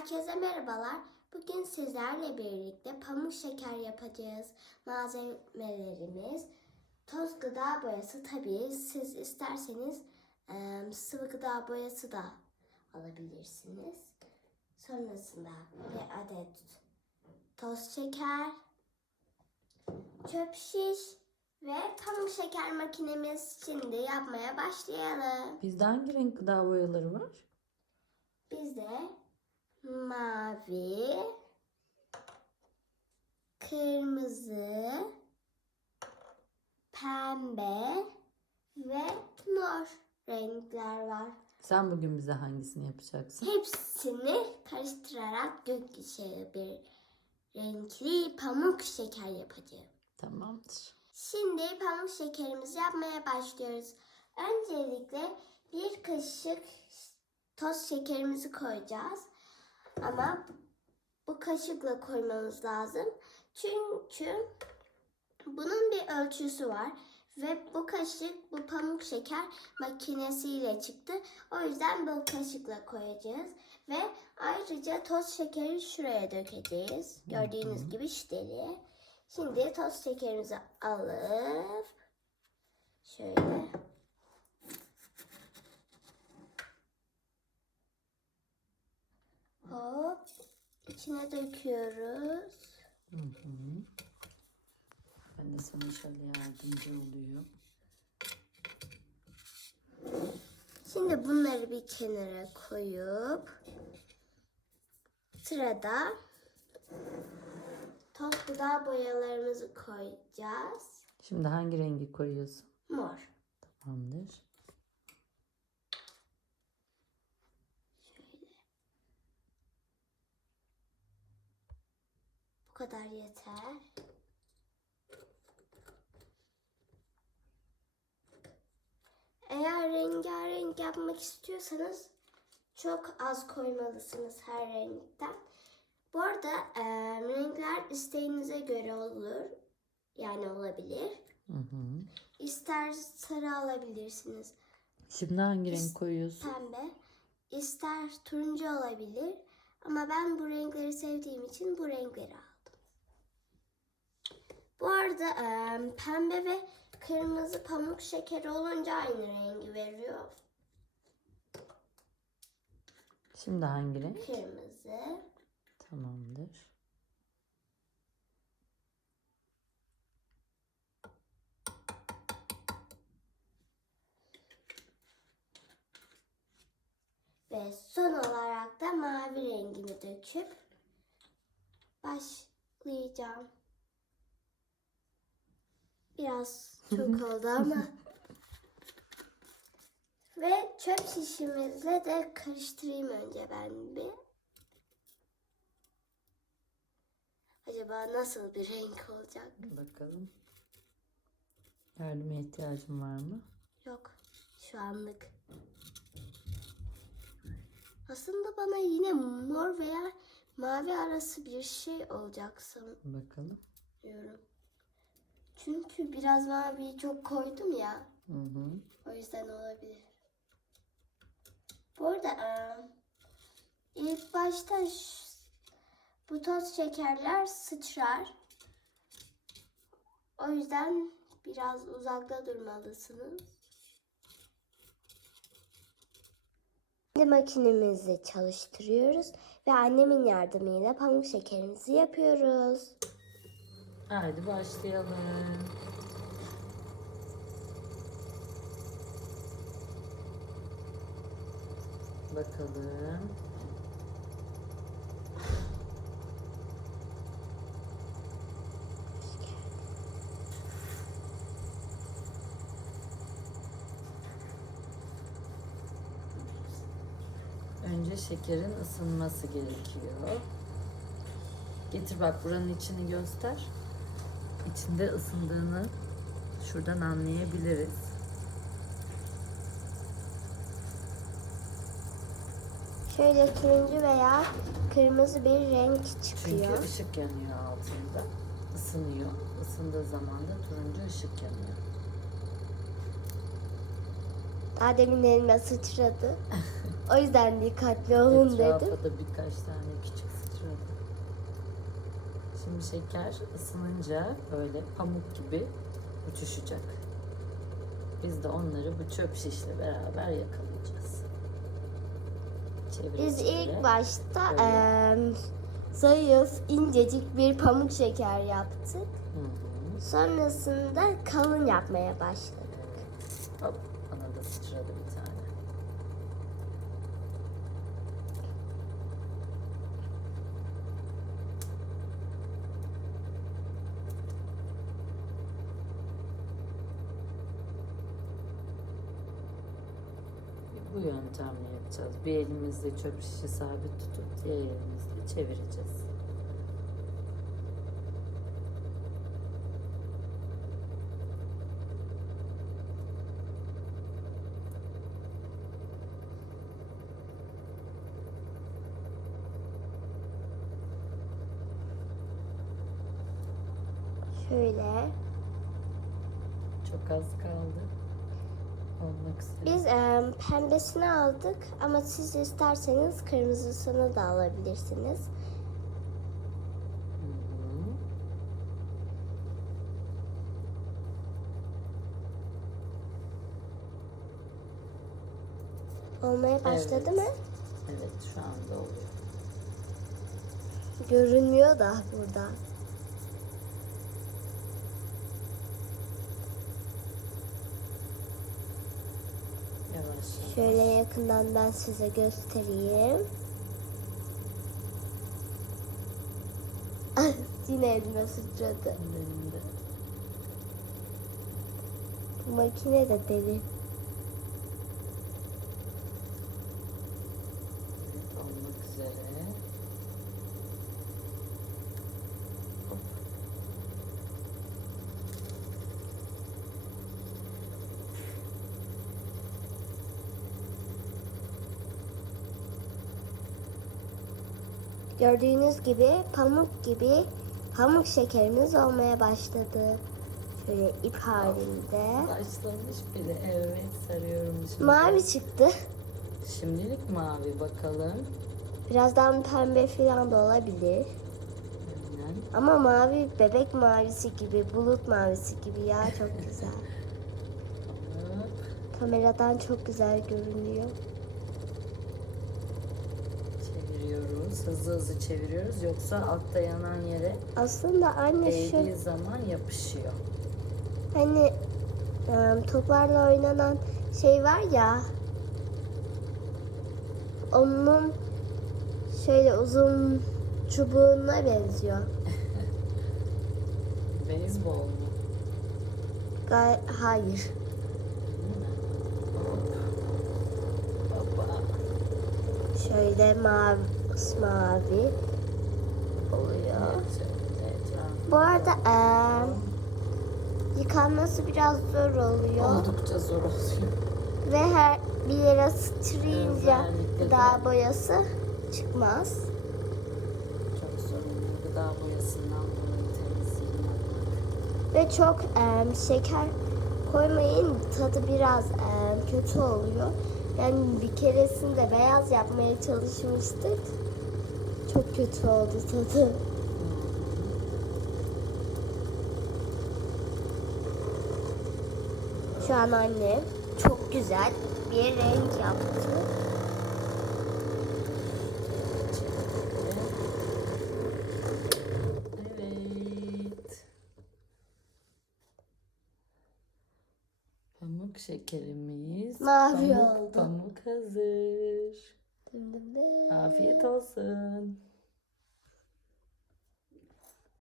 Herkese merhabalar. Bugün sizlerle birlikte pamuk şeker yapacağız. Malzemelerimiz toz gıda boyası tabii siz isterseniz sıvı gıda boyası da alabilirsiniz. Sonrasında bir adet toz şeker, çöp şiş ve pamuk şeker makinemiz şimdi yapmaya başlayalım. Bizde hangi renk gıda boyaları var? Bizde mavi, kırmızı, pembe ve mor renkler var. Sen bugün bize hangisini yapacaksın? Hepsini karıştırarak gökkuşağı bir renkli pamuk şeker yapacağım. Tamamdır. Şimdi pamuk şekerimizi yapmaya başlıyoruz. Öncelikle bir kaşık toz şekerimizi koyacağız. Ama bu kaşıkla koymamız lazım. Çünkü bunun bir ölçüsü var. Ve bu kaşık bu pamuk şeker makinesiyle çıktı. O yüzden bu kaşıkla koyacağız. Ve ayrıca toz şekeri şuraya dökeceğiz. Gördüğünüz gibi şişleri. Şimdi toz şekerimizi alıp şöyle hop içine döküyoruz. Hı hı. Ben de sana şöyle yardımcı oluyor. Şimdi bunları bir kenara koyup sırada toz gıda boyalarımızı koyacağız. Şimdi hangi rengi koyuyorsun? Mor. Tamamdır. Kadar yeter. Eğer rengarenk yapmak istiyorsanız çok az koymalısınız her renkten. Bu arada e, renkler isteğinize göre olur. Yani olabilir. Hı hı. İster sarı alabilirsiniz, Şimdi hangi renk koyuyorsun? pembe, ister turuncu olabilir. Ama ben bu renkleri sevdiğim için bu renkleri. Bu arada e, pembe ve kırmızı pamuk şekeri olunca aynı rengi veriyor. Şimdi hangi renk? Kırmızı. Tamamdır. Ve son olarak da mavi rengini döküp başlayacağım. Biraz çok oldu ama. Ve çöp şişimizle de karıştırayım önce ben bir. Acaba nasıl bir renk olacak? Bakalım. Yardıma ihtiyacın var mı? Yok şu anlık. Aslında bana yine mor veya mavi arası bir şey olacak Bakalım. sanıyorum. Çünkü biraz maviyi çok koydum ya. Hı hı. O yüzden olabilir. Bu arada ilk başta bu toz şekerler sıçrar. O yüzden biraz uzakta durmalısınız. Şimdi makinemizi çalıştırıyoruz ve annemin yardımıyla pamuk şekerimizi yapıyoruz. Haydi başlayalım. Bakalım. Önce şekerin ısınması gerekiyor. Getir bak buranın içini göster. İçinde ısındığını şuradan anlayabiliriz. Şöyle turuncu veya kırmızı bir renk Çünkü çıkıyor. ışık yanıyor altında. Isınıyor. Isındığı zaman da turuncu ışık yanıyor. Adem'in eline sıçradı. O yüzden dikkatli olun Etrafa dedim. da birkaç tane küçük. Şimdi şeker ısınınca böyle pamuk gibi uçuşacak. Biz de onları bu çöp şişle beraber yakalayacağız. Biz ilk başta Böyle. eee, zayıf, incecik bir pamuk şeker yaptık. Hı hı. Sonrasında kalın yapmaya başladık. Hop bana da sıçradı bir tane. Bu yöntemle yapacağız. Bir elimizle çöp şişi sabit tutup diğer elimizle çevireceğiz. Şöyle. Çok az kaldı. Olmak üzere. Biz eee, pembesini aldık ama siz isterseniz kırmızısını da alabilirsiniz. Olmaya başladı Evet. mı? Evet şu anda oluyor. Görünmüyor da burada. Şöyle yakından ben size göstereyim. Ah, Yine elime sıçradı. Benim de. Bu makine de deli. Gördüğünüz gibi pamuk gibi pamuk şekerimiz olmaya başladı. Şöyle ip halinde. Başlamış bile. Evet sarıyorum şimdi. Mavi çıktı. Şimdilik mavi bakalım. Birazdan pembe falan da olabilir. Aynen. Ama mavi bebek mavisi gibi, bulut mavisi gibi ya çok güzel. Kameradan çok güzel görünüyor. Çeviriyoruz. Hızlı hızlı çeviriyoruz. Yoksa altta yanan yere Aslında anne şu değdiği zaman yapışıyor. hani e, toplarla oynanan şey var ya onun şöyle uzun çubuğuna benziyor. Beyzbol mu? Gay hayır. Değil mi? Hop. Hoppa. Şöyle mavi mavi oluyor. Bu arada e, yıkanması biraz zor oluyor. Oldukça zor oluyor. Ve her bir yere sıçrayınca Özellikle de- gıda boyası çıkmaz. Çok zor oluyor. Gıda boyasından dolayı temizliğini yapmak. Ve çok em, şeker koymayın tadı biraz em, kötü oluyor. Yani bir keresinde beyaz yapmaya çalışmıştık. Çok kötü oldu tadı. Şu an annem çok güzel bir renk yaptı. Evet. Pamuk şekerimiz. Mavi pamuk, oldu. Pamuk hazır. Afiyet olsun.